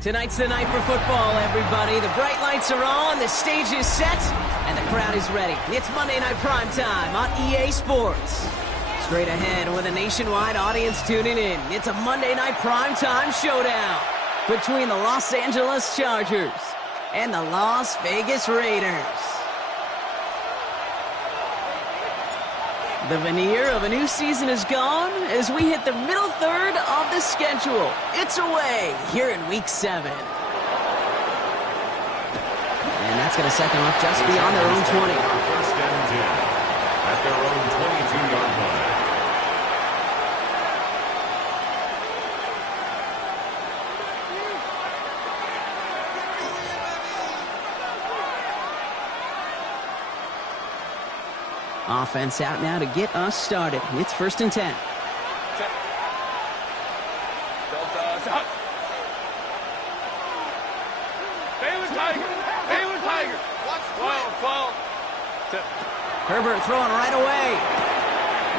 Tonight's the night for football, everybody. The bright lights are on, the stage is set, and the crowd is ready. It's Monday Night Primetime on EA Sports. Straight ahead with a nationwide audience tuning in, it's a Monday Night Primetime showdown between the Los Angeles Chargers and the Las Vegas Raiders. The veneer of a new season is gone as we hit the middle third of the schedule. It's away here in Week 7. And that's going to set them up just beyond their own 20. First and 10 at their own 22-yard line. Offense out now to get us started. It's 1st and 10. Herbert throwing right away.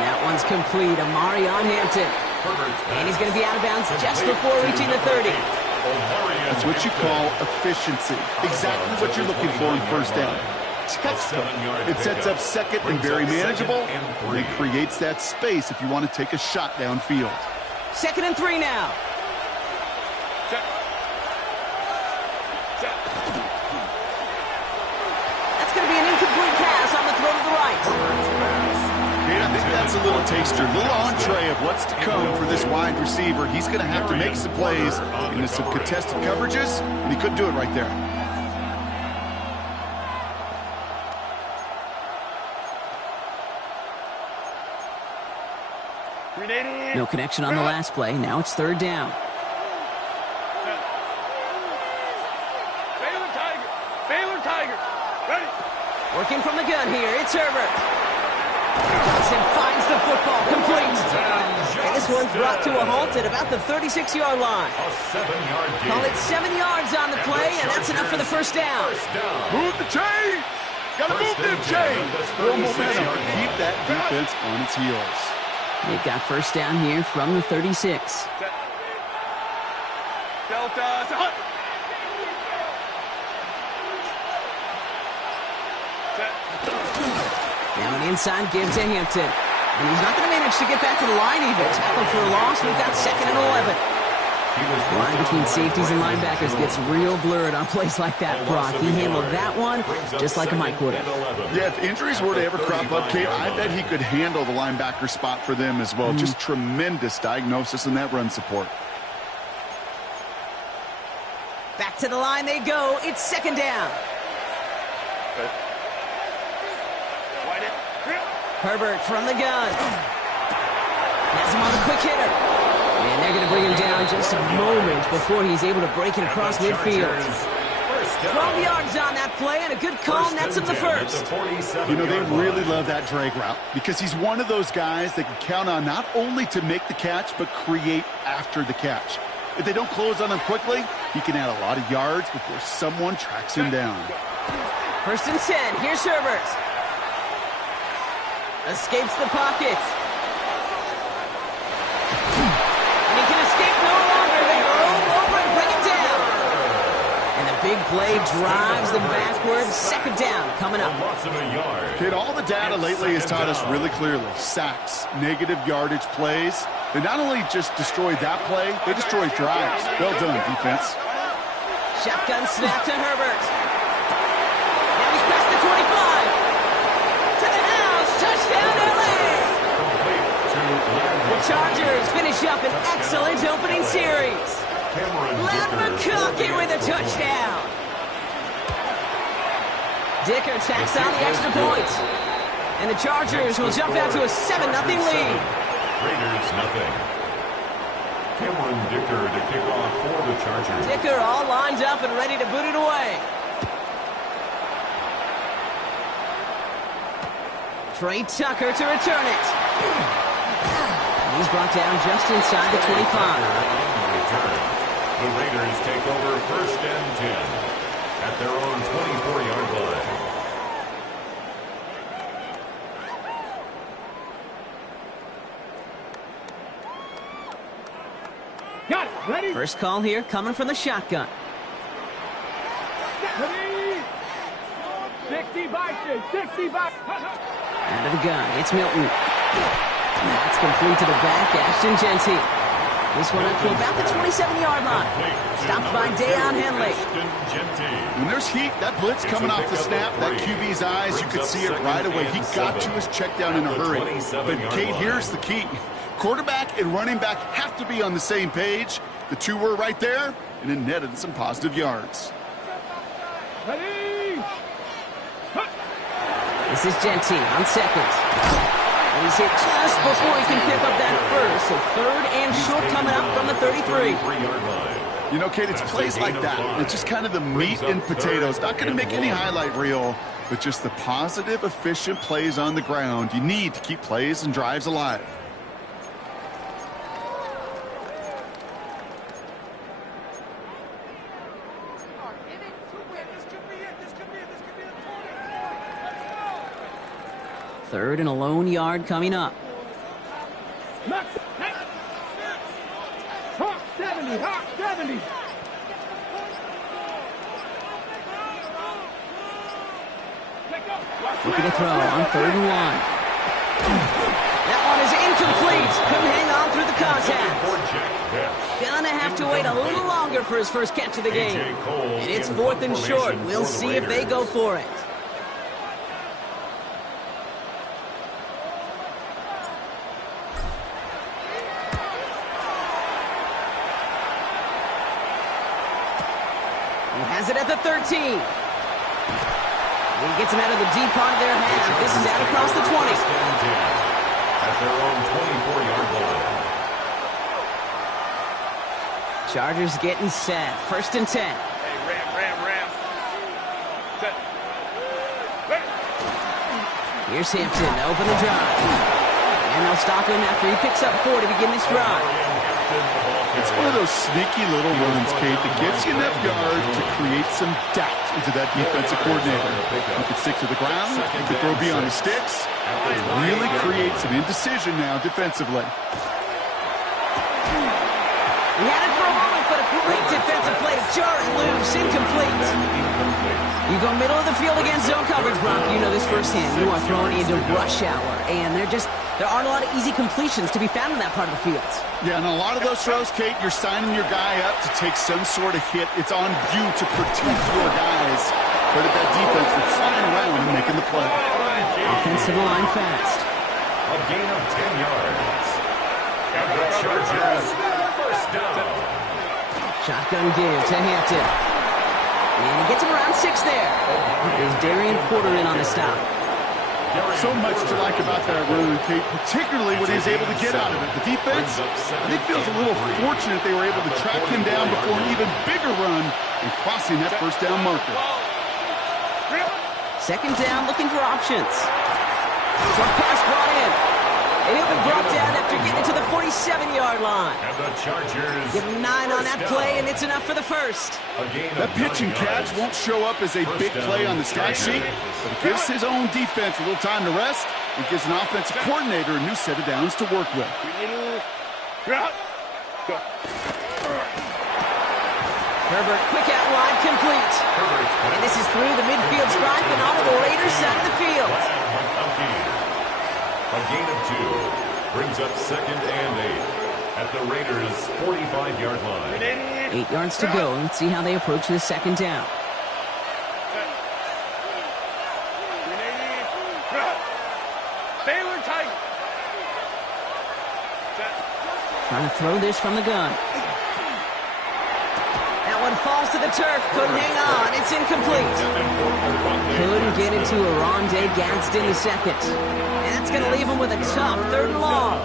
That one's complete. Amari on Hampton. And he's going to be out of bounds just before reaching the 30. That's what you call efficiency. Exactly what you're looking for in first down. It sets up second and very manageable, and it creates that space if you want to take a shot downfield. 2nd and 3 now. That's going to be an incomplete pass on the throw to the right. I think that's a little taster, a little entree of what's to come for this wide receiver. He's going to have to make some plays into some contested coverages, and he couldn't do it right there. No connection on the last play. Now it's 3rd down. Baylor Tiger. Ready. Working from the gun here. It's Herbert. Johnson finds the football complete. And this one's brought to a halt at about the 36-yard line. Call it 7 yards on the play, and that's enough for the 1st down. Move the chains! Gotta move them chains! Full momentum. Keep that defense on its heels. They've got 1st down here from the 36. Delta. Now an inside give to Hampton. And he's not going to manage to get back to the line even. Tackle for a loss. We've got 2nd and 11. The line between safeties and linebackers gets real blurred on plays like that, Brock. He handled that one just like a Mike would have. Yeah, if injuries were to ever crop up, Kate, I bet he could handle the linebacker spot for them as well. Just tremendous diagnosis in that run support. Back to the line they go. It's 2nd down. Herbert from the gun. Has him on the quick hitter. And they're going to bring him down just a moment before he's able to break it across midfield. 12 yards on that play, and a good call nets him the 1st. You know, they really love that drag route because he's one of those guys that can count on not only to make the catch, but create after the catch. If they don't close on him quickly, he can add a lot of yards before someone tracks him down. 1st and 10. Here's Herbert. Escapes the pocket. And he can escape no longer. They roll over and bring him down. And the big play drives them backwards. 2nd down coming up. Kid, all the data lately has taught us really clearly. Sacks, negative yardage plays. They not only just destroyed that play, they destroyed drives. Well done, defense. Shotgun snap to Herbert. Now he's past the 25. To the house. Touchdown, LA. The Chargers finish up an excellent opening series. Ladd McConkey with a touchdown. Dicker tacks on the extra point. And the Chargers will jump out to a 7-0 lead. Raiders nothing. Cameron Dicker to kick off for the Chargers. Dicker all lined up and ready to boot it away. Trey Tucker to return it. And he's brought down just inside the 25. The Raiders take over 1st and 10 at their own 24-yard line. Got it. Ready? First call here coming from the shotgun. Ready? 60 by 60 by. Out of the gun, it's Milton. That's complete to the back, Ashton Genty. This one up to about the 27-yard line. Stopped by Dayon Henley. When there's heat, that blitz coming off the snap, that QB's eyes, you could see it right away. He got to his check down in a hurry. But, Kate, here's the key. Quarterback and running back have to be on the same page. The two were right there, and it netted some positive yards. Ready? This is Genty on second. And he's hit just before he can pick up that first. So third and short coming up from the 33. You know, Kate, it's plays like that. It's just kind of the meat and potatoes. Not going to make any highlight reel, but just the positive, efficient plays on the ground. You need to keep plays and drives alive. Third and a lone yard coming up. Max. Hawk 70. Hawk 70. Looking to throw on third and one. That one is incomplete. Couldn't hang on through the contact. Gonna have to wait a little longer for his first catch of the game. And it's fourth and short. We'll see if they go for it. He has it at the 13. He gets him out of the deep part of their half. This is out across the 20. At their own 24-yard line. Chargers getting set. First and 10. Hey, ram. Set. Ready? Here's Hampton to open the drive. And they'll stop him after he picks up 4 to begin this drive. It's one of those sneaky little runs, Kate, that gets you enough yards to create some doubt into that defensive coordinator. You can stick to the ground, you can throw beyond the sticks. It really creates an indecision now defensively. He had it for a moment, but a great defensive play to jar it loose. Incomplete. You go middle of the field against zone coverage, Brock. You know this firsthand. You are throwing into rush hour, and there aren't a lot of easy completions to be found in that part of the field. Yeah, and a lot of those throws, Kate, you're signing your guy up to take some sort of hit. It's on you to protect your guys. But at that defense, they're flying around and making the play. Offensive line fast. A gain of 10 yards. And the Chargers first down. Shotgun give to Hampton. And he gets him around 6 there. There's Darian Porter in on the stop. So much to like about that run, Kate, particularly what he was able to get out of it. The defense, I think, feels a little fortunate they were able to track him down before an even bigger run and crossing that first down marker. Second down, looking for options. Short pass brought in. And he'll be brought down after getting to the 47-yard line. And the Chargers Give him 9 on that play, and it's enough for the first. That pitch and catch won't show up as a big play on the stat sheet, but it gives his own defense a little time to rest and gives an offensive coordinator a new set of downs to work with. Herbert, quick out wide, complete. And this is through the midfield stripe and onto the Raiders' side of the field. A gain of 2 brings up second and 8 at the Raiders' 45-yard line. 8 yards to go. Let's see how they approach this second down. Baylor Tiger. Trying to throw this from the gun. That one falls to the turf. Couldn't hang on. It's incomplete. Couldn't get it to Aronde Gadsden the second. And that's going to leave him with a tough third and long.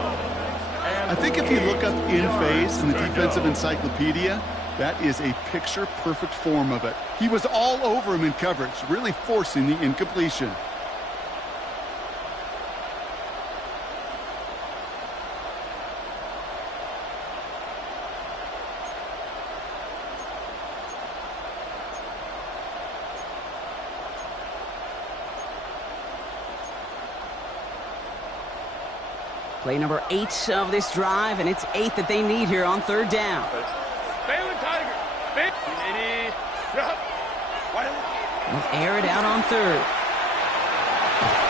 I think if you look up in phase in the defensive encyclopedia, that is a picture-perfect form of it. He was all over him in coverage, really forcing the incompletion. Play number 8 of this drive, and it's 8 that they need here on third down. They'll air it out on third.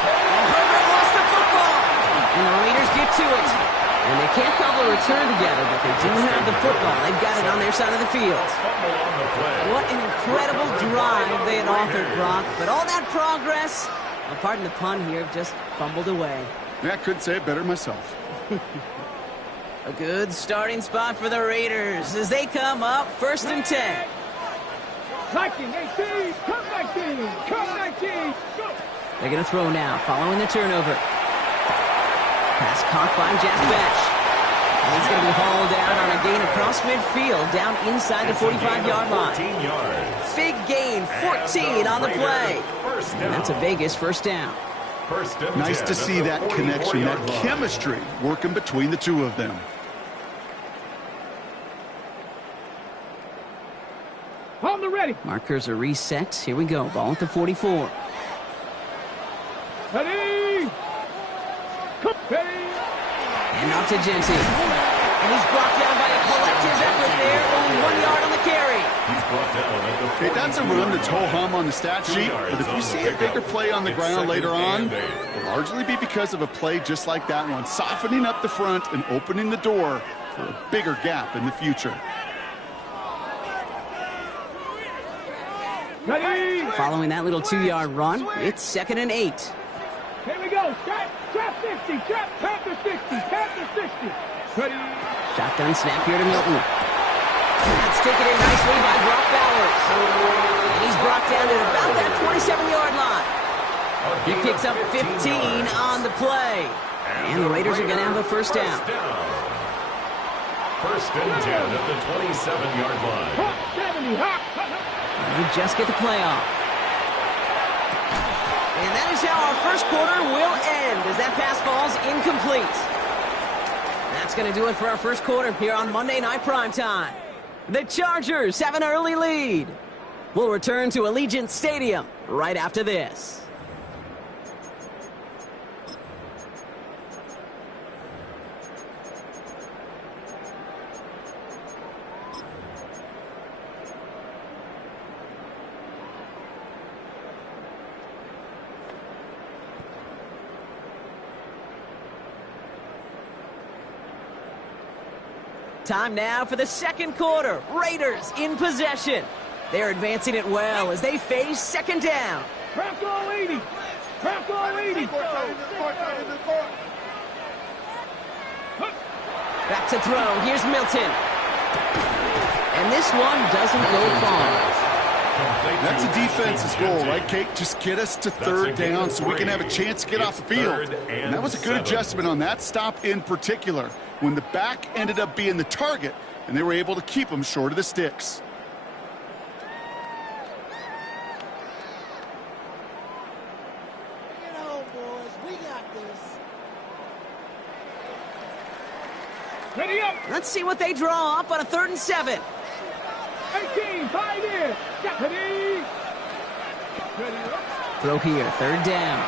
Herbert lost the football, and the Raiders get to it. And they can't cobble a return together, but they do have the football. They've got it on their side of the field. What an incredible drive they had authored, Brock. But all that progress, well, pardon the pun here, just fumbled away. Yeah, I couldn't say it better myself. A good starting spot for the Raiders as they come up 1st and 10. 19, 18, come 19, come 19, go! They're going to throw now, following the turnover. Pass caught by Jack Bech. And he's going to be hauled out on a gain across midfield, down inside the 45-yard line. 14 yards. Big gain, 14 on the play. And that's a Vegas first down. Nice to see that connection, that chemistry working between the two of them. On the ready. Markers are reset. Here we go. Ball at the 44. Ready. Ready. And off to Genty. And he's brought down by a collective effort there. Only 1 yard on the carry. He's brought down at the 40. Okay, that's a run that's ho-hum on the stat sheet, but if you see a bigger play on the ground later on, it'll largely be because of a play just like that one, softening up the front and opening the door for a bigger gap in the future. Ready. Following that little 2-yard run, it's 2nd and 8. Here we go. Trap 60. Trap Panther 60. Panther 60. Ready. Shotgun snap here to Milton. That's taken in nicely by Brock Bowers. And he's brought down at about that 27-yard line. He picks up 15 on the play. And the Raiders are going to have a first down. 1st and 10 at the 27-yard line. 70. Hop. And they just get the play off. And that is how our first quarter will end as that pass falls incomplete. That's going to do it for our first quarter here on Monday Night Primetime. The Chargers have an early lead. We'll return to Allegiant Stadium right after this. Time now for the second quarter. Raiders in possession. They're advancing it well as they face 2nd down. Crack all 80. Crack all 80. Back to throw. Here's Milton. And this one doesn't go far. That's a defense's goal, right, Kate? Just get us to 3rd down so we can have a chance to get off the field. And that was a good adjustment on that stop in particular, when the back ended up being the target, and they were able to keep them short of the sticks. Bring it home, boys. We got this. Ready up. Let's see what they draw up on a 3rd and 7. 18. Tied in. Ready. Ready up. Throw here, 3rd down.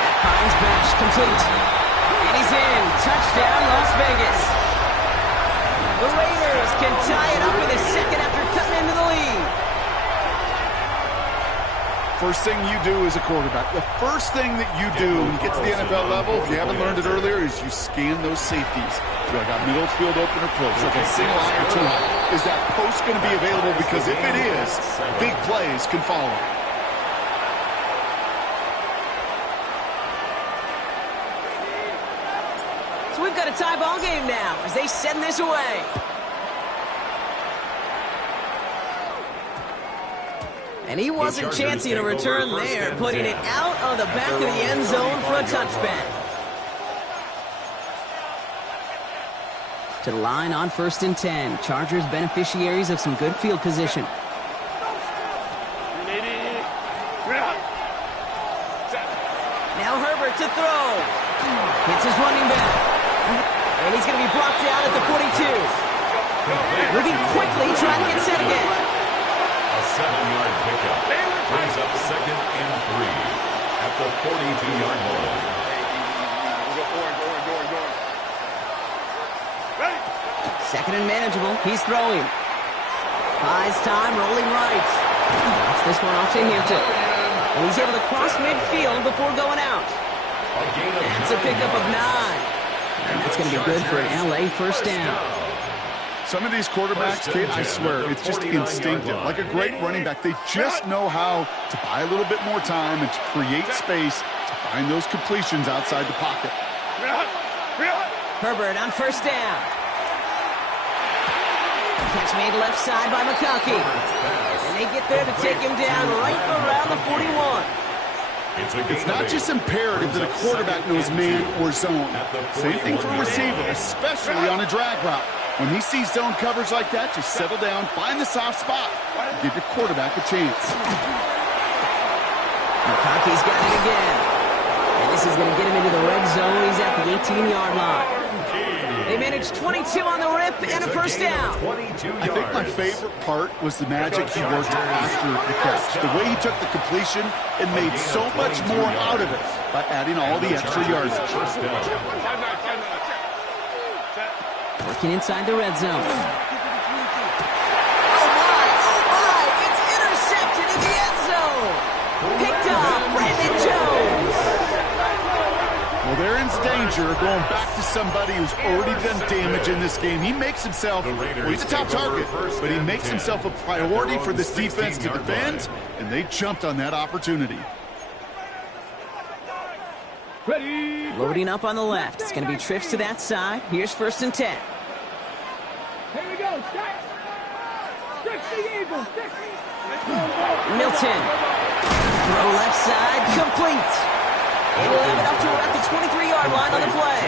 That finds Bash, complete. And he's in. Touchdown, Las Vegas. The Raiders can tie it up in a second after cutting into the lead. First thing you do as a quarterback, the first thing that you do when you get to the NFL level, if you haven't learned it earlier, is you scan those safeties. Do I got middle field open or close? Like a single eye or 2 eye? Is that post going to be available? Because if it is, big plays can follow. So we've got a tie ball game now as they send this away. And he wasn't chancing a return there, putting it out of the back of the end zone for a touchback. To the line on 1st and 10. Chargers beneficiaries of some good field position. Now Herbert to throw. Hits his running back. And he's going to be brought down at the 42. Moving quickly, trying to get set again. A 7-yard pickup brings up 2nd and 3 at the 42-yard line. Second and manageable. He's throwing. Buys time, rolling right. Knocks this one off to Hampton. And he's able to cross midfield before going out. That's a pickup of 9. And that's going to be good for an LA first down. Some of these quarterbacks, Kate, I swear, it's just instinctive. Like a great running back, they just know how to buy a little bit more time and to create space to find those completions outside the pocket. Herbert on first down. Catch made left side by McConkey. And they get there to take him down right around the 41. It's not just imperative that a quarterback knows man or zone. Same thing for a receiver, especially on a drag route. When he sees zone coverage like that, just settle down, find the soft spot, and give your quarterback a chance. McConkey's got it again. And this is going to get him into the red zone. He's at the 18-yard line. They managed 22 on the rip and a first down. I think my favorite part was the magic he worked after the catch. The way he took the completion and made so much more out of it by adding all the extra yards. Working inside the red zone. Oh, my, it's intercepted in the end zone. Picked up, Brandon Jones. Well, they're in danger going back to somebody who's already done damage in this game. He makes himself, well, he's a top target, but he makes himself a priority for this defense to defend, and they jumped on that opportunity. Ready. Loading up on the left. It's going to be trips to that side. Here's first and 10. Here we go. Set. 60 Eagles. 60. Milton. Throw left side. Complete. They will have it up to about the 23-yard line on the play.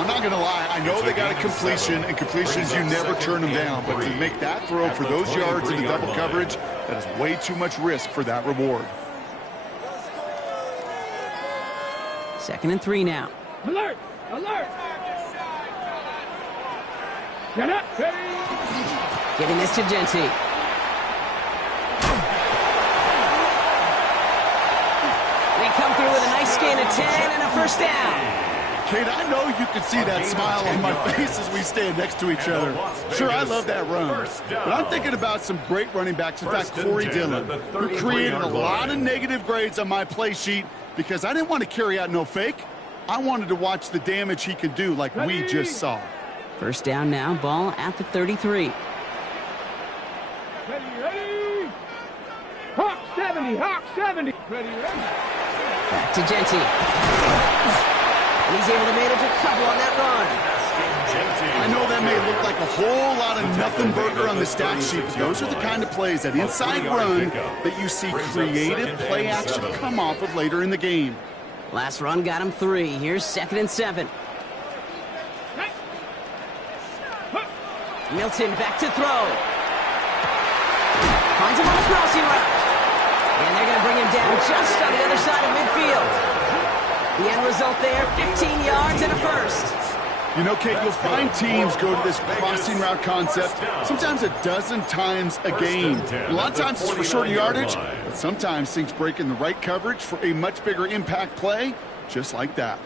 I'm not going to lie. I know they got a completion, and completions, you never turn them down. But to make that throw for those yards in the double coverage, that is way too much risk for that reward. Second and 3 now. Alert. Alert. Get up. Ready. Giving this to Genty. They come through with a nice gain of 10 and a first down. Kate, I know you can see that smile on my face as we stand next to each other. Sure, I love that run. But I'm thinking about some great running backs. In fact, Corey Dillon, who created a lot of negative grades on my play sheet because I didn't want to carry out no fake. I wanted to watch the damage he could do like we just saw. First down now, ball at the 33. Ready, ready. Hawk 70, Hawk 70. Ready, ready. Back to Genty. And he's able to manage a couple on that run. I know that may look like a whole lot of nothing burger on the stat sheet, but those are the kind of plays, that inside run, that you see creative play action come off of later in the game. Last run got him 3. Here's second and 7. Milton back to throw. Finds him on the crossing route. And they're going to bring him down just on the other side of midfield. The end result there, 15 yards and a first. You know, Kate, you'll find teams go to this crossing route concept sometimes a dozen times a game. A lot of times it's for shorter yardage, but sometimes things break in the right coverage for a much bigger impact play, just like that.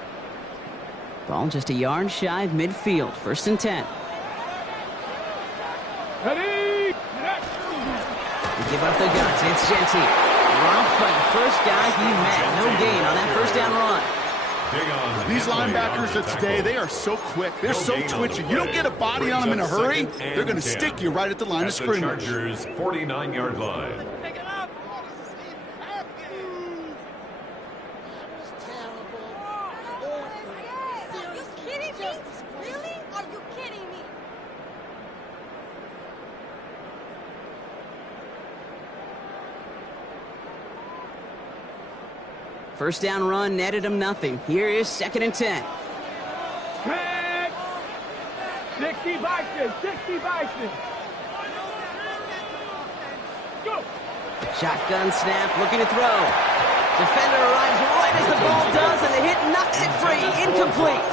Ball just a yard shy of midfield, first and 10. Ready. They give up the guns. It's Genty. Dropped by the first guy he met. No gain on that first down run. These linebackers of today, they are so quick. They're so twitchy. You don't get a body on them in a hurry, they're going to stick you right at the line of scrimmage. Chargers' 49-yard line. Pick it up. That was terrible. Are you kidding me? Really? Are you kidding me? First down run netted him nothing. Here is second and 10. Track. 60 Bison. 60 Bison. Go. Shotgun snap, looking to throw. Defender arrives right as the ball does, and the hit knocks it free. Incomplete.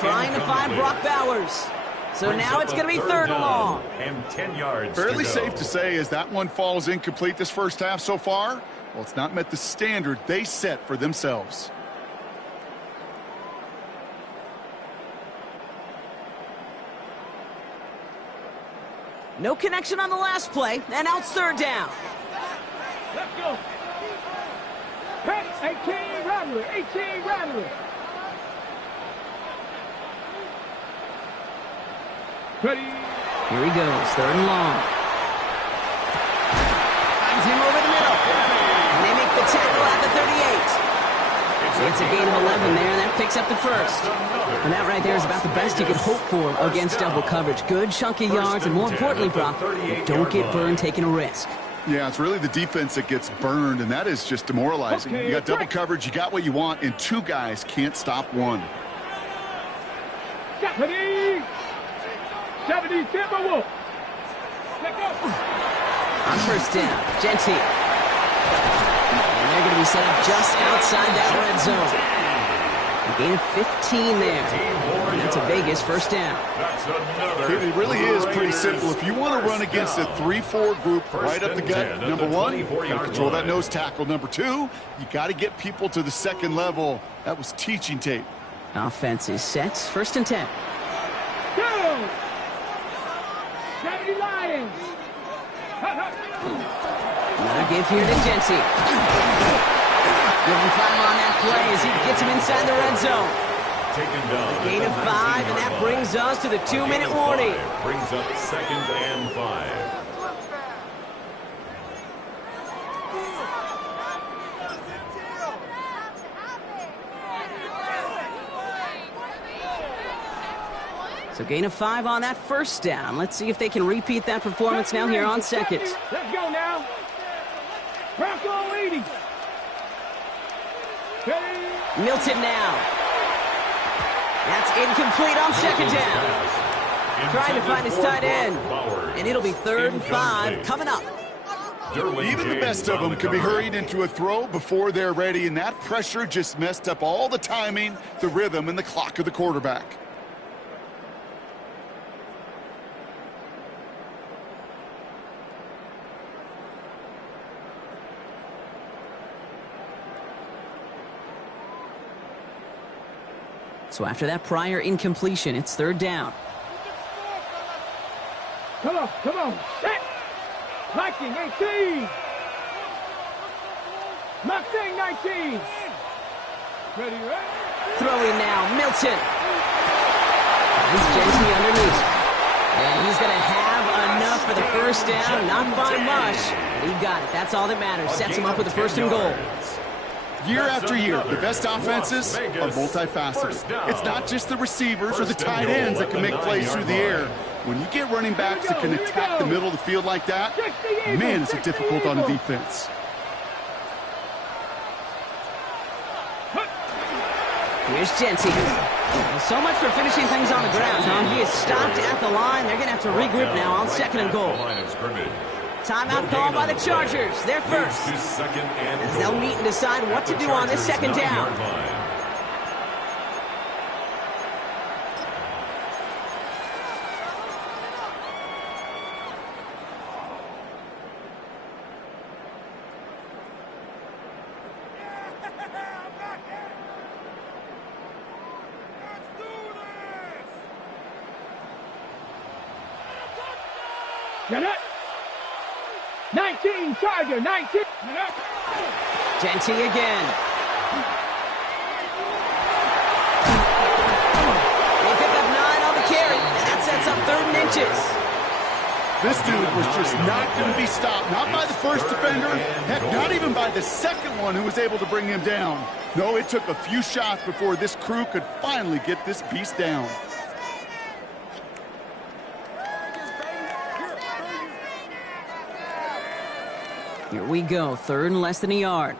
Trying to find Brock Bowers. So now it's going to be third and long. And 10 yards. Fairly safe to say as that one falls incomplete this first half so far, well, it's not met the standard they set for themselves. No connection on the last play, and now it's third down. Let's go. Pass 18 Rattler, 18 Rattler. Ready. Here he goes, third and long. Finds him over the middle. And they make the tackle at the 38. It's a gain of 11 there, and that picks up the first. And that right there is about the best you could hope for against double coverage. Good chunky yards, and more importantly, Brock, don't get burned taking a risk. Yeah, it's really the defense that gets burned, and that is just demoralizing. Okay, you got double coverage, you got what you want, and two guys can't stop one. 70 Timberwolves. Let's go. On first down, Genty. And they're going to be set up just outside that red zone. A gain of 15 there. And that's a Vegas first down. It really is pretty simple. If you want to run against a 3-4 group right up the gut, number one, you got to control that nose tackle. Number two, you got to get people to the second level. That was teaching tape. Offense is set. First and 10. Go. 70 Lions. Another give here to Genty. Give him 5 on that play as he gets him inside the red zone. Gain of 5, and that brings us to the 2-minute warning. Brings up 2nd and 5. So gain of 5 on that first down. Let's see if they can repeat that performance now here on second. Let's go now. Bronco 80. Milton now. That's incomplete on second down. Trying to find his tight end. And it'll be 3rd and 5 coming up. Even the best of them can be hurried into a throw before they're ready, and that pressure just messed up all the timing, the rhythm, and the clock of the quarterback. So after that prior incompletion, it's 3rd down. Come on, come on. Set. Viking 18. Mustang 19. Ready, ready. Throwing now, Milton. He's Genty underneath. And he's going to have enough for the first down, not by much. But he got it. That's all that matters. Sets him up with a 1st and goal. Year after year, the best offenses are multifaceted. It's not just the receivers or the tight ends that can make plays through the air. When you get running backs that can attack the middle of the field like that, man, it's difficult on the defense. Here's Genty. Well, so much for finishing things on the ground, huh? He is stopped at the line. They're going to have to regroup now on 2nd and goal. Timeout called by the Chargers. They're first. As they'll meet and decide what to do on this 2nd down. Get it. 19, Charger, 19. Genty again. They pick up 9 on the carry, and that sets up 3rd and inches. This dude was just not going to be stopped, not by the first defender, heck, not even by the second one who was able to bring him down. No, it took a few shots before this crew could finally get this beast down. Here we go, 3rd and less than a yard.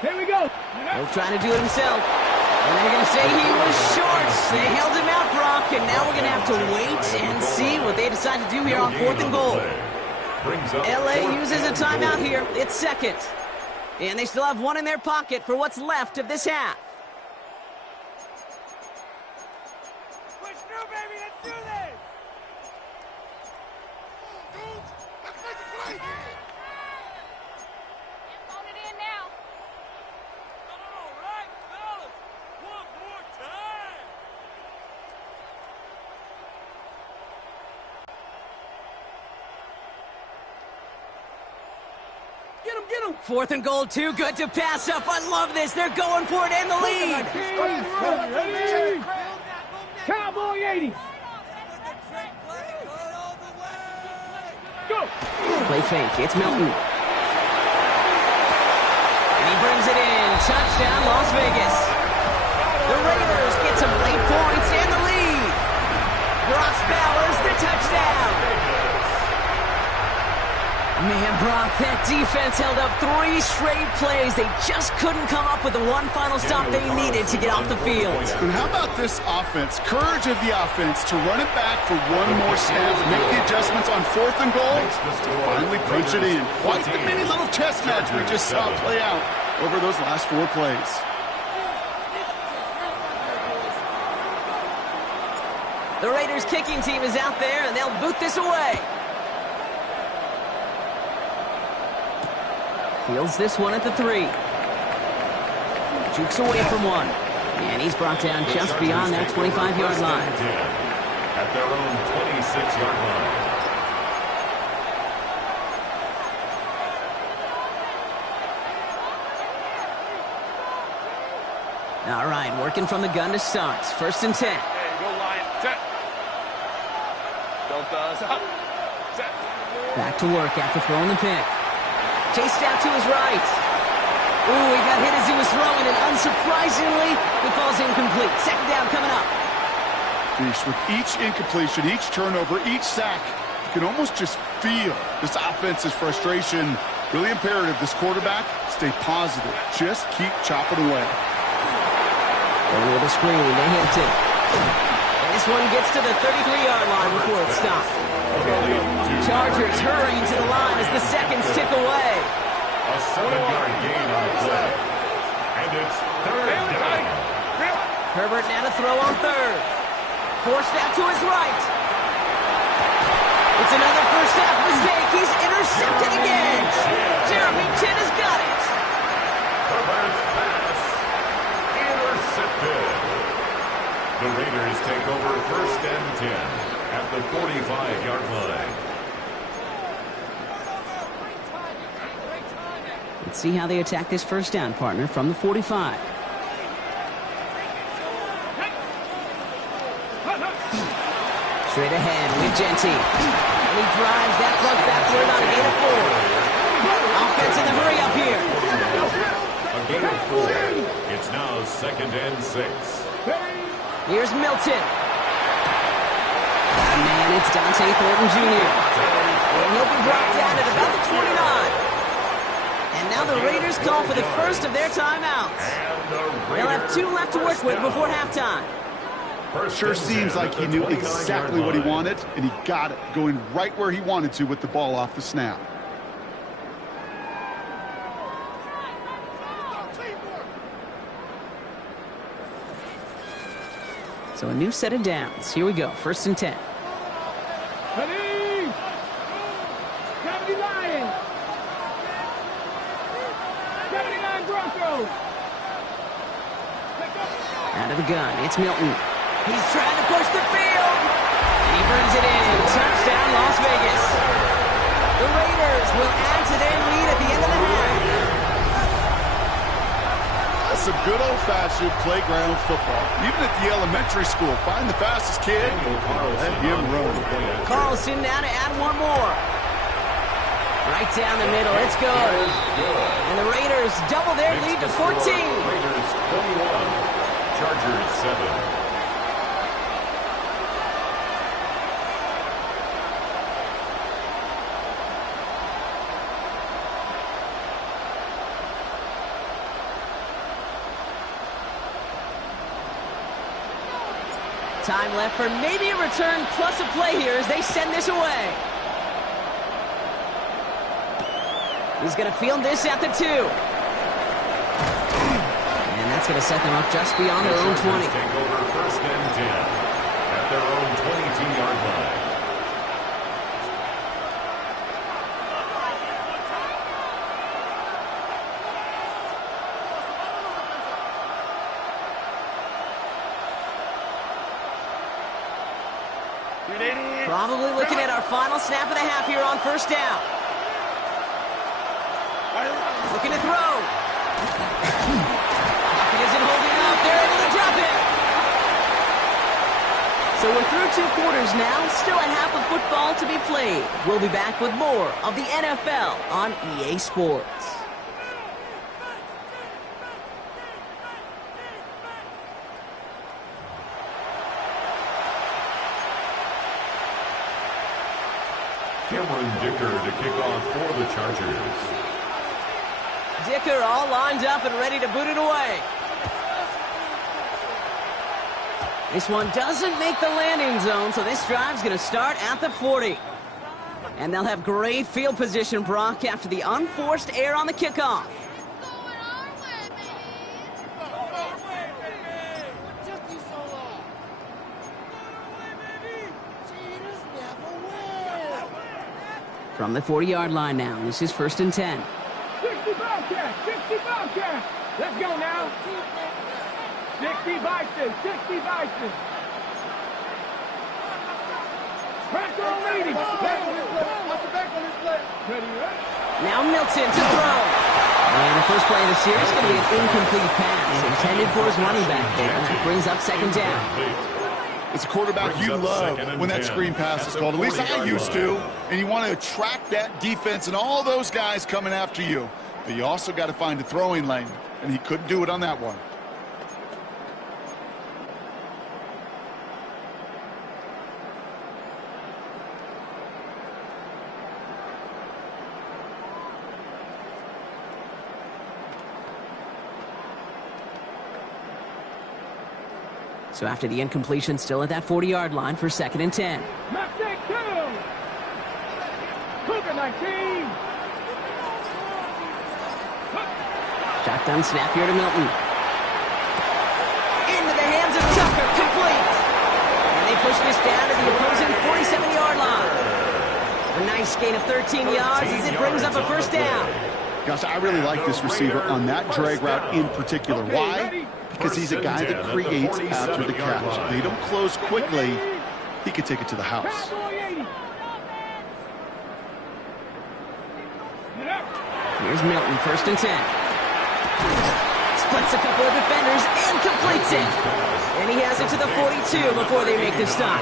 Here we go. He'll try to do it himself. And they're going to say he was short. They held him out, Brock, and now we're going to have to wait and see what they decide to do here on 4th and goal. LA uses a timeout here. It's 2nd. And they still have 1 in their pocket for what's left of this half. Push through, baby. Let's do this. Phone it in now. All right, fellas. One more time. 4th and goal, too good to pass up. I love this. They're going for it and the lead. Ready? Cowboy 80. Go. Play fake. It's Milton. And he brings it in. Touchdown, Las Vegas. The Raiders get some late points and the lead. Brock Bowers, the touchdown. Man, Brock, that defense held up 3 straight plays. They just couldn't come up with the one final stop they needed to get off the field. And how about this offense? Courage of the offense to run it back for one more snap, make the adjustments on 4th and goal, finally punch it in. Quite the mini little chess match we just saw play out over those last 4 plays. The Raiders kicking team is out there, and they'll boot this away. Fields this one at the 3. Jukes away from one. And he's brought down just beyond that 25-yard line. At their own 26-yard line. All right, working from the gun to start. 1st and 10. Go line. Set. Don't set. Back to work after throwing the pick. Chased out to his right. Ooh, he got hit as he was throwing, and unsurprisingly, he falls incomplete. 2nd down coming up. With each incompletion, each turnover, each sack, you can almost just feel this offense's frustration. Really imperative, this quarterback, stay positive. Just keep chopping away. Going with a screen to Hampton. And this one gets to the 33-yard line before it stops. Chargers hurrying to the line as the seconds tick away. A 7-yard gain on the play. And it's 3rd down. Herbert now to throw on 3rd. Forced out to his right. It's another first half mistake. He's intercepted again. Jeremy Chin has got it. Herbert's pass intercepted. The Raiders take over 1st and 10 at the 45-yard line. Let's see how they attack this 1st down, partner, from the 45. Straight ahead with Genty. And he drives that plug backward on a gain of 4. Offense in the hurry up here. A gain of 4. It's now 2nd and 6. Here's Milton. Man, it's Dante Thornton Jr. And he'll be brought down at about the 29. And now the Raiders call for the first of their timeouts. They'll have 2 left to work with before halftime. Sure seems like he knew exactly what he wanted, and he got it, going right where he wanted to with the ball off the snap. So a new set of downs. Here we go, 1st and 10. Ready? 70 Lions. 79 Broncos. Out of the gun, it's Milton. He's trying to push the field. And he brings it in. Touchdown, Las Vegas. The Raiders will add to their lead at the end of the half. That's some good old-fashioned playground football. Even at the elementary school, find the fastest kid, let him run. Carlson now to add one more. Right down the middle, it's good. And the Raiders double their lead to 14. Raiders 21, Chargers 7. Time left for maybe a return plus a play here as they send this away. He's going to field this at the 2. And that's going to set them up just beyond their own 20. Take over 1st and 10 at their own 22-yard line. Probably looking at our final snap of the half here on 1st down. Looking to throw. Pocket isn't holding up. They're able to drop it. So we're through 2 quarters now. Still a half of football to be played. We'll be back with more of the NFL on EA Sports. Cameron Dicker to kick off for the Chargers. Dicker all lined up and ready to boot it away. This one doesn't make the landing zone, so this drive's going to start at the 40. And they'll have great field position, Brock, after the unforced error on the kickoff. From the 40-yard line now, this is 1st and 10. 60 Bobcat, 60 Bobcat. Let's go now. 60 Bison, 60 Bison. Pressure on leading. Back on his leg. Watch the back on his leg. Ready, right? Now Milton to throw. And the first play of the series is going to be an incomplete pass intended for his running back there. And that brings up 2nd down. It's a quarterback you love when that screen pass is called. At least I used to. And you want to attract that defense and all those guys coming after you. But you also got to find a throwing lane. And he couldn't do it on that one. So after the incompletion, still at that 40-yard line for 2nd and 10. Left take 2. Cougar 19. Shotgun snap here to Milton. Into the hands of Tucker, complete. And they push this down to the opposing 47-yard line. A nice gain of 13 yards as it brings up a 1st down. Gosh, I really like this receiver on that drag route in particular. Why? Because he's a guy that creates after the catch. They don't close quickly. He could take it to the house. Here's Milton, 1st and 10. Splits a couple of defenders and completes it. And he has it to the 42 before they make the stop.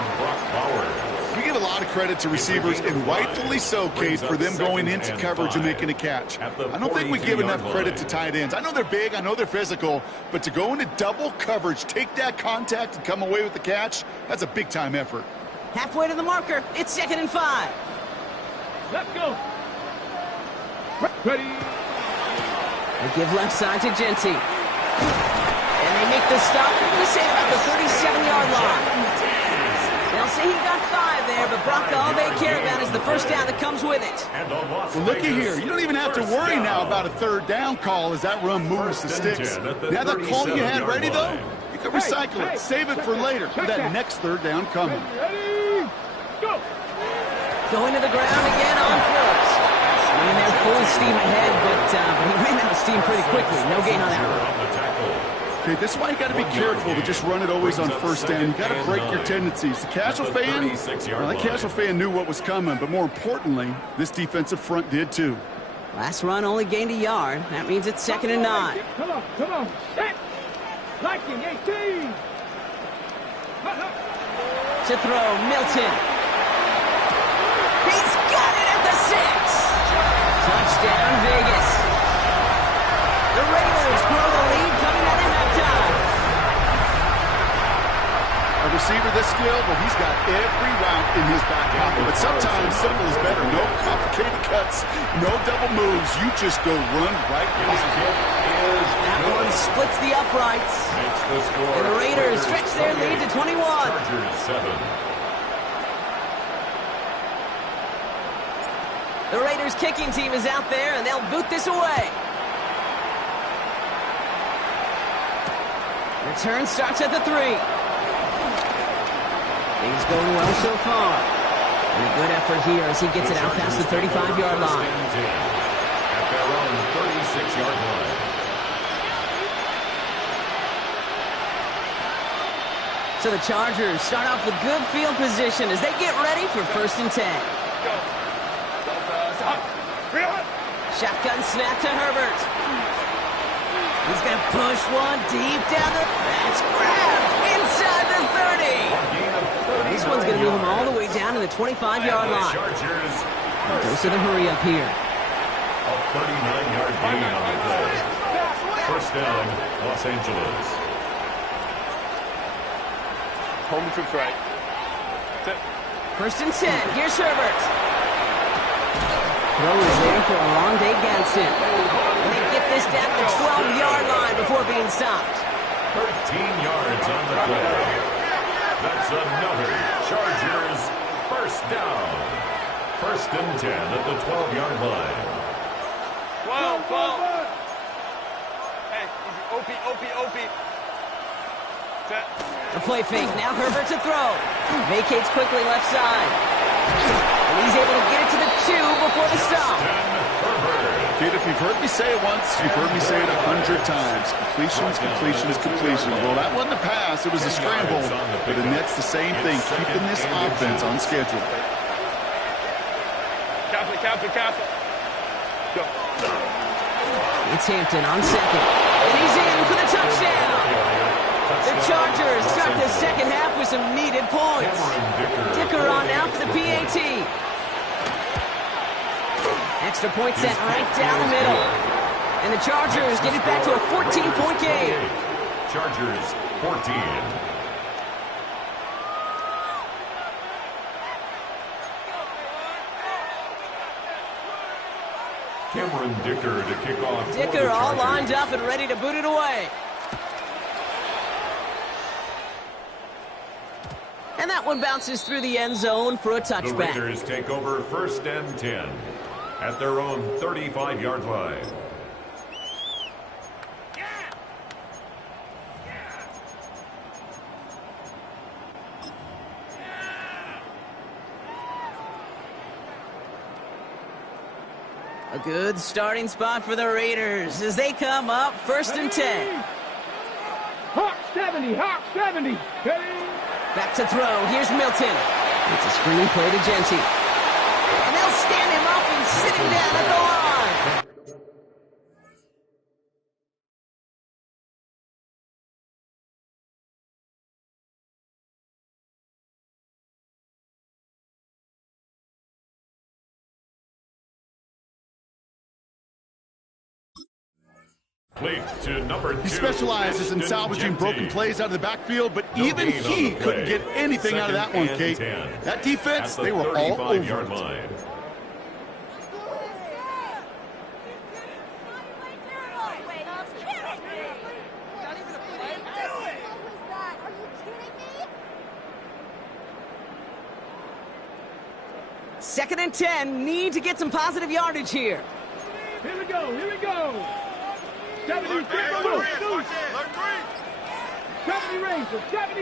We give a lot of credit to receivers, and rightfully so, Kate, for them going into coverage and making a catch. I don't think we give enough credit to tight ends. I know they're big, I know they're physical, but to go into double coverage, take that contact, and come away with the catch, that's a big-time effort. Halfway to the marker, it's 2nd and 5. Let's go. Ready. They give left side to Genty. And they make the stop, I'm going to say about the 37-yard line. They'll say he got 5 there, but Brock, all they care about is the 1st down that comes with it. Well, looky here. You don't even have to worry now about a 3rd down call as that run moves the sticks. Now that call you had ready, though, you can recycle it. Save it for later for that next 3rd down coming. Ready. Go. Going to the ground again on 1st. And they're full steam ahead, but he ran out of steam pretty quickly. No gain on that one. Okay, this is why you got to be careful to just run it always on 1st down. You got to break your tendencies. The casual fan, well, that casual fan knew what was coming, but more importantly, this defensive front did too. Last run only gained a yard. That means it's 2nd and 9. Come on, come on. Set. Liking 18. To throw, Milton. He's got it at the 6. Touchdown, Vegas. The Raiders grow the lead coming out of halftime. A receiver this skilled, well, he's got every route in his back pocket. But sometimes simple is better. No complicated cuts, no double moves. You just go run right past it. That one splits the uprights. And the Raiders stretch their lead to 21. Chargers 7. The Raiders kicking team is out there, and they'll boot this away. Return starts at the 3. Things going well so far. And a good effort here as he gets it out past the 35-yard line. At their own 36-yard line. So the Chargers start off with good field position as they get ready for 1st and 10. Shotgun snap to Herbert. He's going to push one deep down the... That's grabbed inside the 30. This one's going to move him all the way down to the 25-yard line. Dose of the hurry up here. A 39-yard gain on the play. First down, Los Angeles. Home troops right. First and 10. Here's Herbert. Throw is there for a long day Ganson. And they get this down to the 12-yard line before being stopped. 13 yards on the play. That's another Chargers first down. First and 10 at the 12-yard line. 12, 12. Hey, OP. Set. A play fake. Now Herbert to throw. Vacates quickly left side. And he's able to get it to the 2 before the stop. Kid, if you've heard me say it once, you've heard me say it 100 times. Completions. Well, that wasn't a pass. It was a scramble. But the Nets, the same thing, keeping this offense on schedule. Cap. Go. It's Hampton on second. And he's in for the touchdown. The Chargers start the second half with some needed points. Dicker on now for the PAT. Extra point set right down the middle. And the Chargers get it back to a 14-point game. Chargers 14. Cameron Dicker to kick off. Dicker all lined up and ready to boot it away. And that one bounces through the end zone for a touchback. The Raiders take over first and 10 at their own 35-yard line. A good starting spot for the Raiders as they come up first and 10. Hawk 70. Back to throw. Here's Milton. It's a screen play to Genty. And they'll stand him up and sit him down at the line. To number 2. He specializes in salvaging broken plays out of the backfield, but even he couldn't get anything out of that one, Kate. That defense, they were all over it. Line. Second and 10. Need to get some positive yardage here. Here we go. 70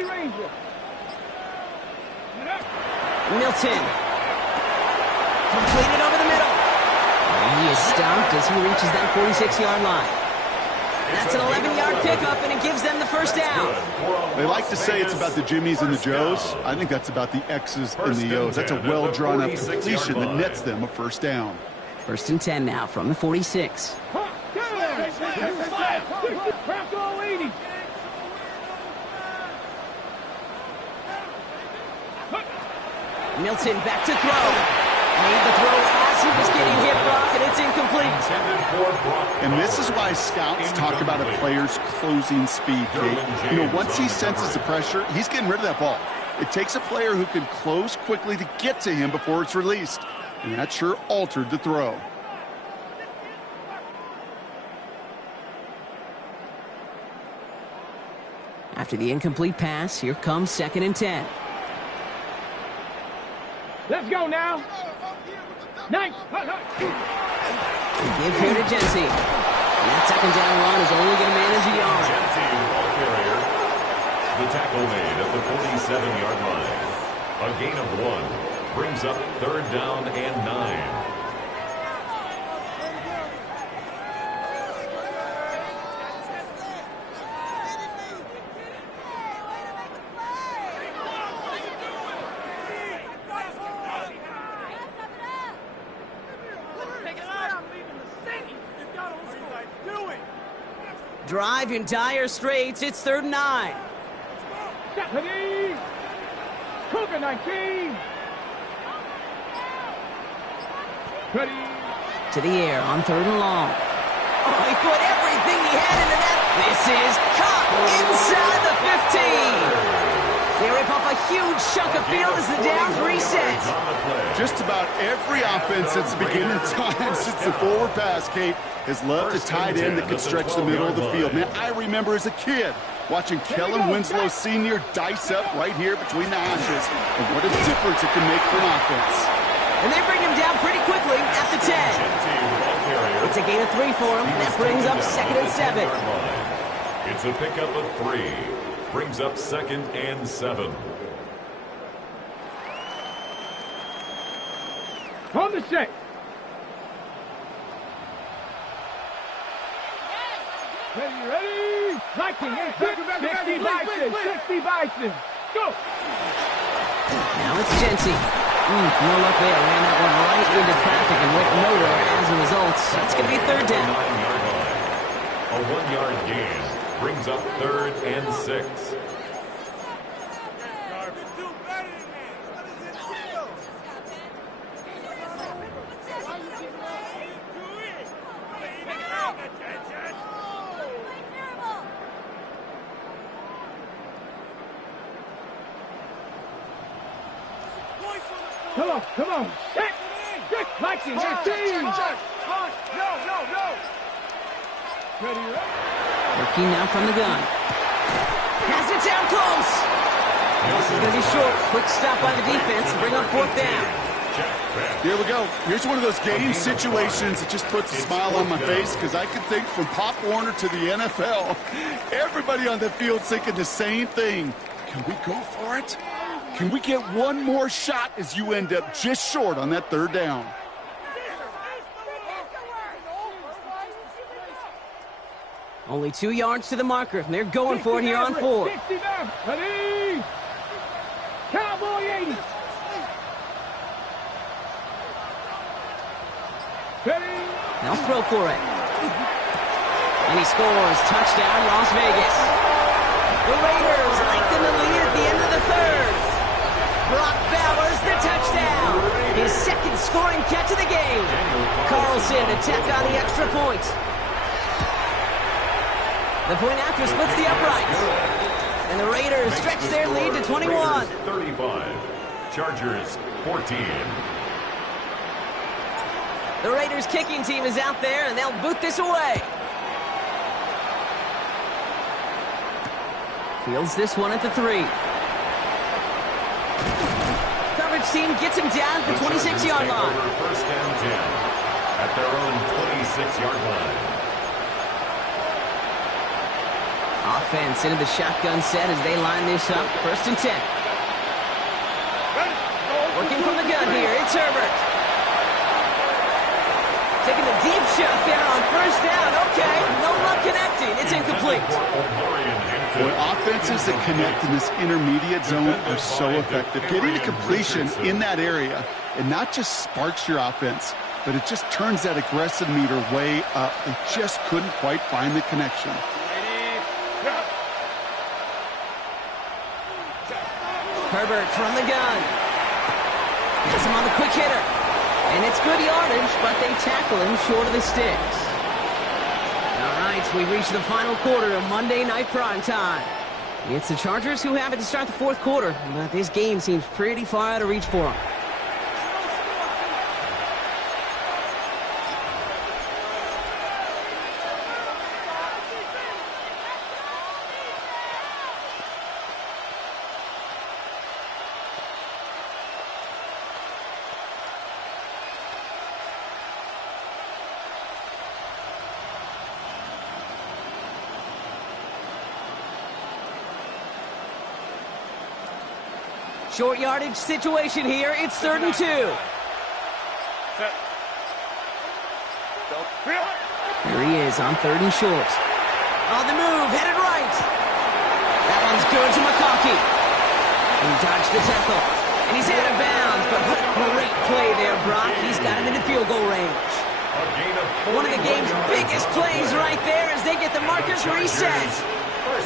Ranger. Milton. Completed over the middle. And he is stopped as he reaches that 46-yard line. That's an 11-yard pickup, and it gives them the first down. They like to say it's about the Jimmies and the Joes. I think that's about the X's and the O's. That's a well-drawn-up completion that nets them a first down. First and 10 now from the 46. Milton back to throw. Made the throw as he was getting hit, Brock, and it's incomplete. And this is why scouts talk about a player's closing speed, Kate. You know, once he senses the pressure, he's getting rid of that ball. It takes a player who can close quickly to get to him before it's released. And that sure altered the throw. After the incomplete pass, here comes second and 10. Let's go now. Nice. Give here to Genty. And that second down run is only going to manage a yard. Genty, ball carrier. The tackle made at the 47-yard line. A gain of 1 brings up third down and 9. drive in dire straits. It's 3rd and 9. Stephanie! Cougar 19! Ready? To the air on 3rd and long. Oh, he put everything he had into that. This is caught inside the 15. They rip off a huge chunk of field as the downs reset. Just about every offense since the beginning of time, since the forward pass, Kate, has loved a tight end that could stretch the middle of the field. Man, I remember as a kid watching Kellen Winslow Sr. dice up right here between the hashes. And what a difference it can make for an offense. And they bring him down pretty quickly at the 10. It's a gain of 3 for him. That brings up 2nd and 7. It's a pickup of 3. Brings up 2nd and 7. On the set. Ready? Viking, 60 Bison, 60 Bison. Go! Now it's Genty. No luck there. Ran that one right into traffic and went nowhere as a result. It's going to be 3rd down. A 1-yard gain brings up 3rd and 6. Come on. Hit! Viking, 15! No! Ready? Working now from the gun. Has it down close. This is going to be short. Quick stop by the defense to bring up 4th down. Here we go. Here's one of those game situations that just puts a smile on my face because I can think from Pop Warner to the NFL. Everybody on the field's thinking the same thing. Can we go for it? Can we get one more shot as you end up just short on that 3rd down? Only 2 yards to the marker. And they're going for it here on 4. 60 down. Ready? Cowboy 80. Ready? They'll throw for it. And he scores. Touchdown, Las Vegas. The Raiders lengthen the lead at the end of the 3rd. Brock Bowers, the touchdown. His 2nd scoring catch of the game. Carlson to tack on the extra point. The point after splits the uprights. And the Raiders stretch their lead to 21. 35. Chargers 14. The Raiders kicking team is out there, and they'll boot this away. Fields this one at the 3. Coverage team gets him down at the 26-yard line. 1st and 10 at their own 26-yard line. Offense into the shotgun set as they line this up. 1st and 10. Working from the gun here. It's Herbert. Taking the deep shot there on 1st down. Okay, no luck connecting. It's incomplete. Boy, offenses that connect in this intermediate zone are so effective. Getting a completion in that area, it not just sparks your offense, but it just turns that aggressive meter way up. They just couldn't quite find the connection. Herbert from the gun. Gets him on the quick hitter. And it's good yardage, but they tackle him short of the sticks. All right, we reach the final quarter of Monday Night Primetime. It's the Chargers who have it to start the 4th quarter, but this game seems pretty far out of reach for them. Short yardage situation here. It's 3rd and 2. Here he is on 3rd and short. On the move, headed right. That one's good to McConkey. He dodged the tackle. And he's out of bounds, but what a great play there, Brock. He's got him into field goal range. A gain of One of the 41 game's yards biggest on the plays play. right there as they get the markers reset.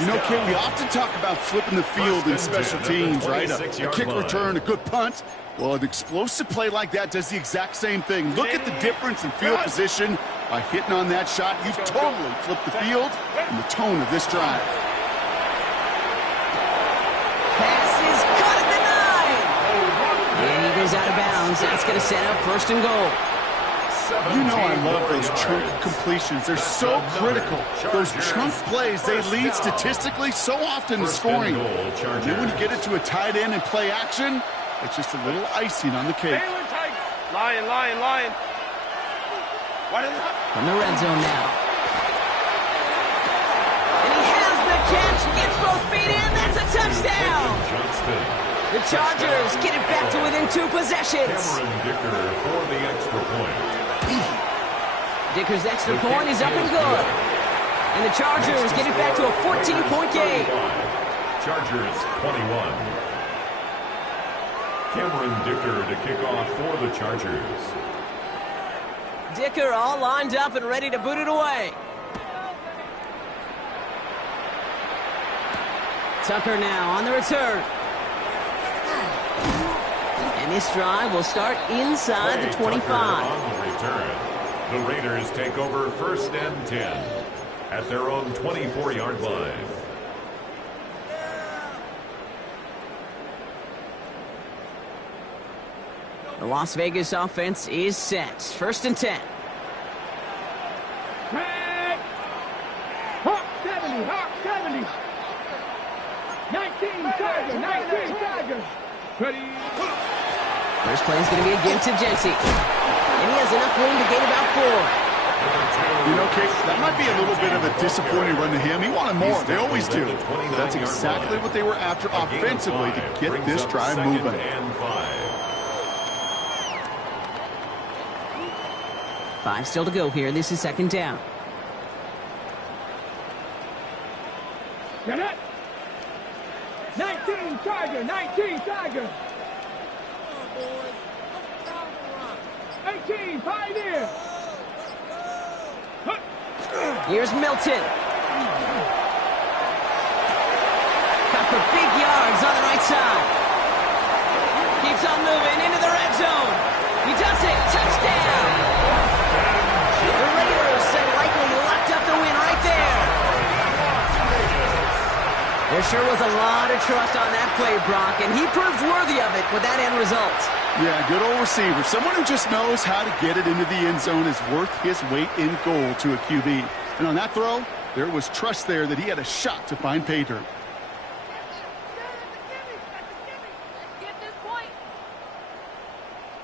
You know, Kit, we often talk about flipping the field in special teams, right? A kick return, a good punt. Well, an explosive play like that does the exact same thing. Look at the difference in field position. By hitting on that shot, you've totally flipped the field and the tone of this drive. Pass is caught at the 9. And he goes out of bounds. That's going to set up first and goal. You know I love those chunk completions. They're so critical. Those chunk plays, they lead statistically so often to scoring. And then when you get it to a tight end and play action, it's just a little icing on the cake. Lion. From the red zone now. And he has the catch, gets both feet in, that's a touchdown! The Chargers get it back to within 2 possessions. Cameron Dicker for the extra point. Dicker's extra point is up and good. And the Chargers get it back to a 14-point game. Chargers 21. Cameron Dicker to kick off for the Chargers. Dicker all lined up and ready to boot it away. Tucker now on the return. And this drive will start inside the 25. On the return. The Raiders take over first and 10 at their own 24-yard line. The Las Vegas offense is set. First and 10. Hawk 70. 19 Tiger. Ready. First play is going to be again to Jency. And he has enough room to gain about 4. You know, Kate, that might be a little bit of a disappointing run to him. He wanted more. They always do. But that's exactly what they were after offensively to get this drive moving. 5 still to go here. This is second down. Get it. 19 Tiger. 18 Pioneer. Here's Milton. Cut for big yards on the right side. Keeps on moving into the red zone. He does it. Touchdown. The Raiders have likely locked up the win right there. There sure was a lot of trust on that play, Brock, and he proved worthy of it with that end result. Yeah, good old receiver. Someone who just knows how to get it into the end zone is worth his weight in gold to a QB. And on that throw, there was trust there that he had a shot to find pay dirt.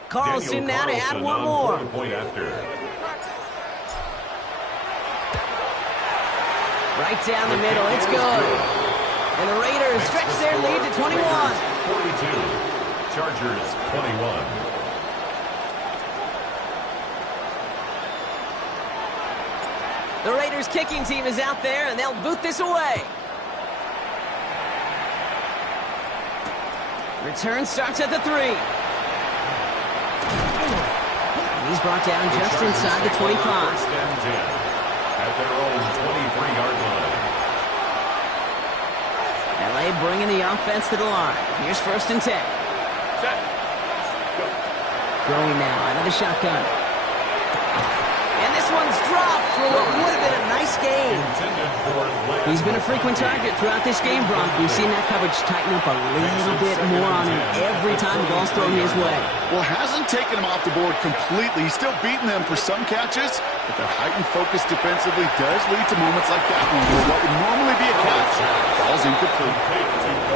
Carlson now to add one more. Point after. Right down the middle. It's good. And the Raiders stretch their lead to 21. 42. Chargers 21. The Raiders kicking team is out there, and they'll boot this away. Return starts at the 3. And he's brought down just inside the 25. First and 10 at their own 23-yard line. LA bringing the offense to the line. Here's first and 10. Set. Go. Throwing now out of the shotgun. And this one's dropped for what would have been a nice game. He's been a frequent target throughout this game, Brock. We've seen that coverage tighten up a little bit more on him every time the ball's thrown his way. Well, hasn't taken him off the board completely. He's still beating them for some catches, but that heightened focus defensively does lead to moments like that one where what would normally be a catch falls incomplete.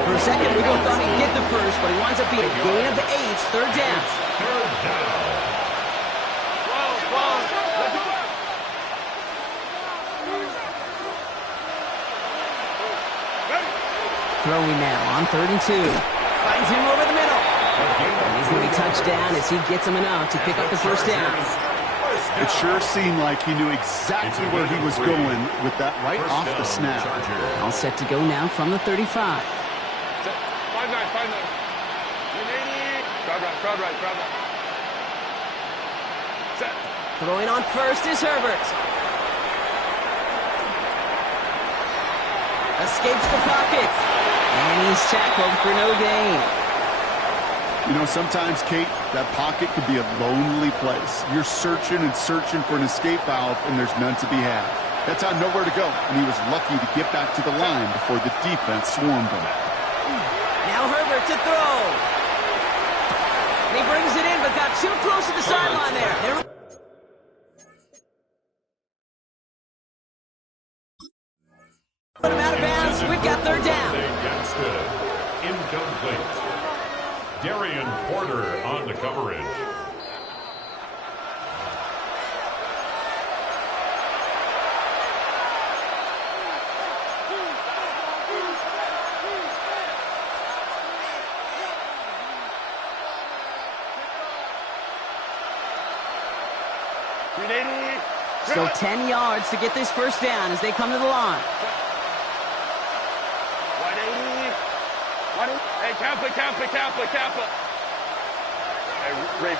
For a second, we both thought he'd get the first, but he winds up being a gain of 8, third down. Third down. Throwing now on 3rd and 2. Finds him over the middle. And he's going to be touched down as he gets him enough to pick up the first down. It sure seemed like he knew exactly where he was going with that right off the snap. All set to go now from the 35. 5-9. 380. Crowd right. Set. Throwing on first is Herbert. Escapes the pocket. And he's tackled for no gain. You know, sometimes, Kate, that pocket could be a lonely place. You're searching and searching for an escape valve, and there's none to be had. That time, nowhere to go, and he was lucky to get back to the line before the defense swarmed him. Now Herbert to throw. And he brings it in, but got too close to the sideline there. Put him out of bounds. We've got third down. Incomplete. Darian Porter on the coverage. Still 10 yards to get this first down as they come to the line. Hey, Kappa. Hey, Ray.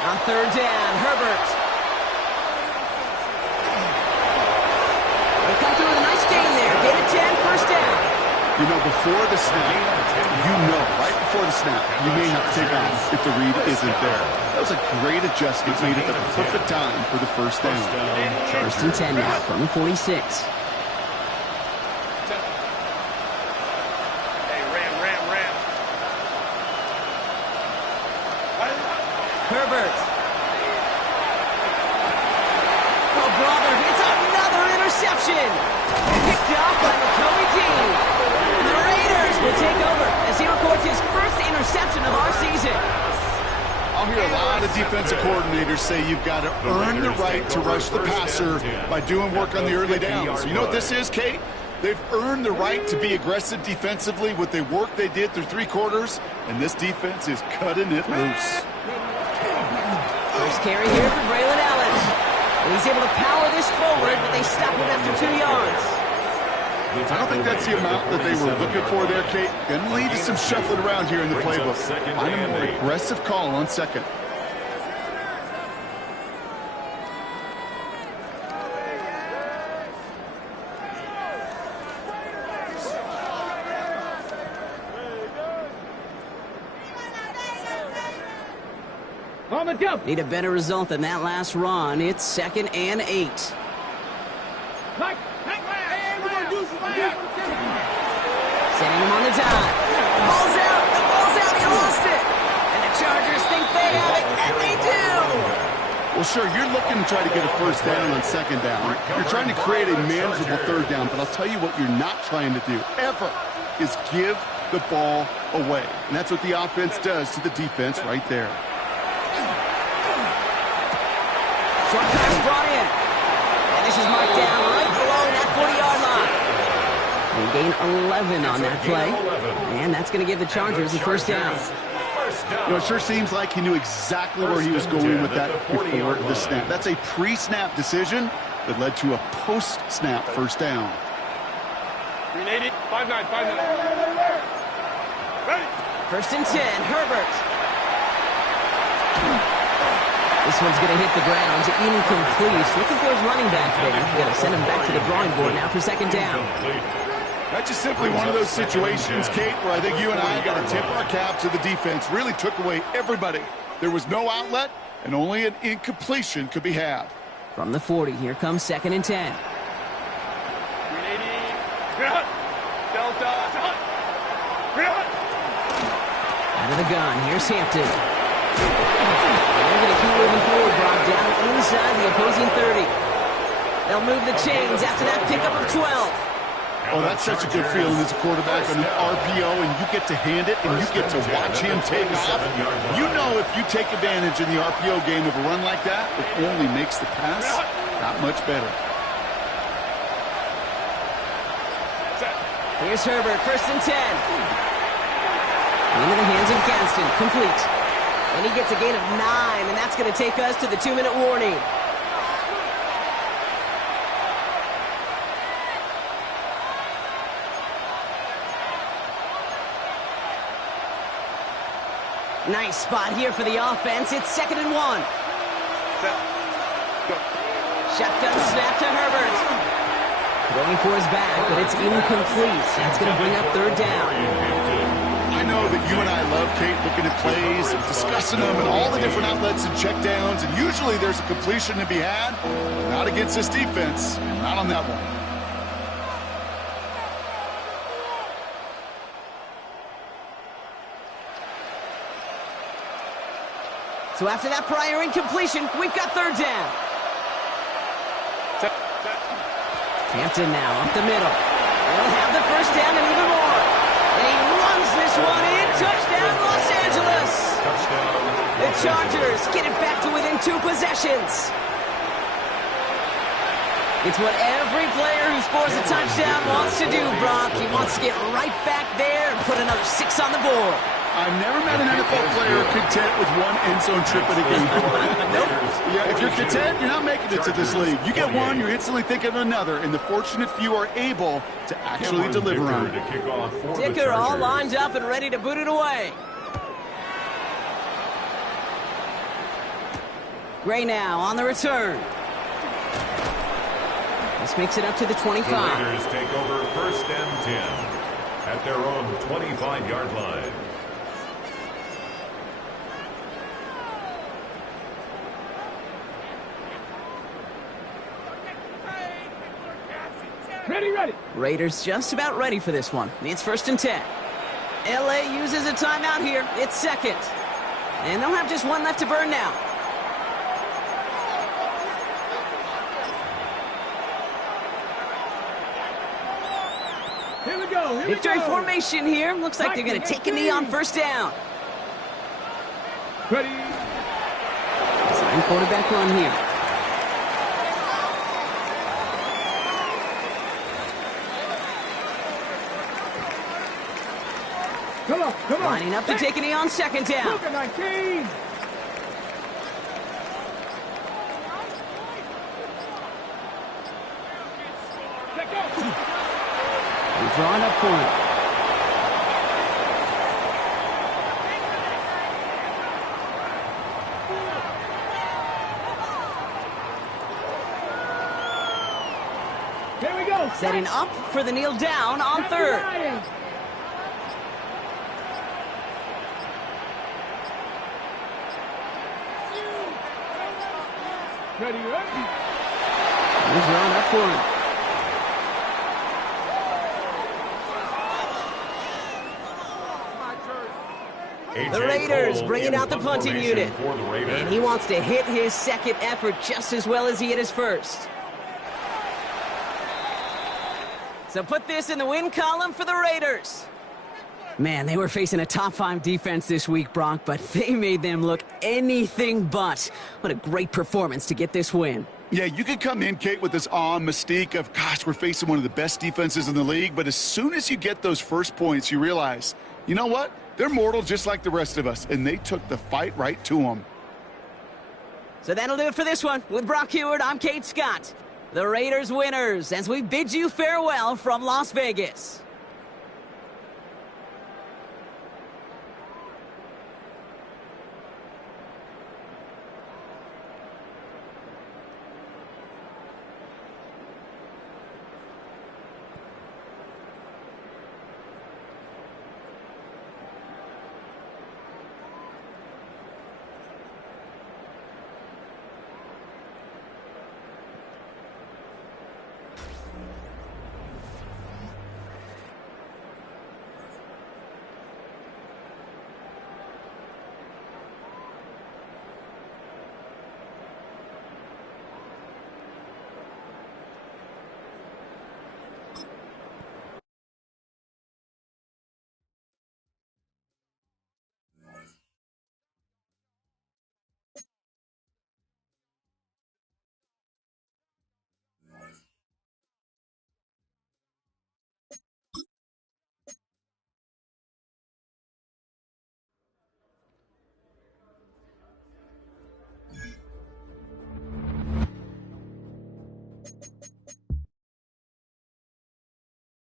On third down, Herbert. They come through with a nice gain there. Gain of 10, first down. You know, before the snap, right before the snap, you may have to take off if the read isn't there. That was a great adjustment, made at the perfect time for the first down. First and 10 now from the 46. Herbert. Oh, brother, it's another interception. Picked up by McCovey Dean. And the Raiders will take over as he records his first interception of our season. I'll hear a lot of defensive coordinators say you've got to earn the right to rush the passer by doing work on the early downs. You know what this is, Kate? They've earned the right to be aggressive defensively with the work they did through 3 quarters, and this defense is cutting it loose. First carry here for Braylon Allen. And he's able to power this forward, but they stop him after 2 yards. I don't think that's the amount that they were looking for there, Kate. Going to lead to some shuffling around here in the playbook. Find a more aggressive call on second. Need a better result than that last run. It's 2nd and 8. Setting him on the dime. The ball's out. He lost it. And the Chargers think they have it, and they do. Well, sure, you're looking to try to get a first down on second down. You're trying to create a manageable third down, but I'll tell you what you're not trying to do, ever, is give the ball away. And that's what the offense does to the defense right there. Short pass brought in. And this is marked down right below that 40-yard line. They gain 11 on that play. And that's going to give the Chargers the first down. You know, it sure seems like he knew exactly where he was going with that before the snap. That's a pre-snap decision that led to a post-snap first down. 380, 5-9. Ready. First and 10, Herbert. This one's going to hit the ground. Incomplete. Looking for his running back there. Going to send him back to the drawing board now for second down. That's just simply one of those situations, Kate, where I think you and I got to tip our cap to the defense. Really took away everybody. There was no outlet, and only an incompletion could be had. From the 40, here comes 2nd and 10. 380. Delta. Out of the gun, here's Hampton. They're going to keep moving forward, brought down inside the opposing 30. They'll move the chains after that pickup of 12. Oh, that's such a good feeling as a quarterback on an RPO, and you get to hand it, and you get to watch him take off. You know if you take advantage in the RPO game of a run like that, it only makes the pass that much better. Here's Herbert, first and 10. Into the hands of Gaston, complete. And he gets a gain of 9, and that's going to take us to the 2-minute warning. Nice spot here for the offense. It's 2nd and 1. Set. Go. Shotgun snap to Herbert. Going for his back, but it's incomplete. That's going to bring up 3rd down. I know that you and I love, Kate, looking at plays and discussing them and all the different outlets and checkdowns, and usually there's a completion to be had. Not against this defense. Not on that one. So after that prior incompletion, we've got 3rd down. Set. Hampton now up the middle. They'll have the 1st down and even more. And he runs this one in. Touchdown, Los Angeles. Touchdown. The Chargers get it back to within 2 possessions. It's what every player who scores a touchdown wants to do, Brock. He wants to get right back there and put another 6 on the board. I've never met an NFL player content with one end zone trip in a game. Nope. Yeah, if you're content, you're not making it to this league. You get one, you're instantly thinking of another, and the fortunate few are able to actually deliver on it. Dicker all lined up and ready to boot it away. Gray now on the return. This makes it up to the 25. The Raiders take over 1st and 10 at their own 25-yard line. Ready. Raiders just about ready for this one. It's 1st and 10. LA uses a timeout here. It's 2nd. And they'll have just 1 left to burn now. Here we go. Victory formation here. Looks like they're going to take a knee on 1st down. Ready. Sign quarterback run here. Come on. Lining up to take a knee on 2nd down. Look at 19. Let go. They're drawing up for it. Here we go. Setting up for the kneel down on 3rd. Ready. He's drawing up for it. The Raiders bringing out the punting unit. And he wants to hit his 2nd effort just as well as he hit his 1st. So put this in the win column for the Raiders. Man, they were facing a top 5 defense this week, Brock, but they made them look anything but. What a great performance to get this win. Yeah, you could come in, Kate, with this awe and mystique of, gosh, we're facing one of the best defenses in the league, but as soon as you get those first points, you realize, you know what? They're mortal just like the rest of us, and they took the fight right to them. So that'll do it for this one. With Brock Heward, I'm Kate Scott. The Raiders winners as we bid you farewell from Las Vegas.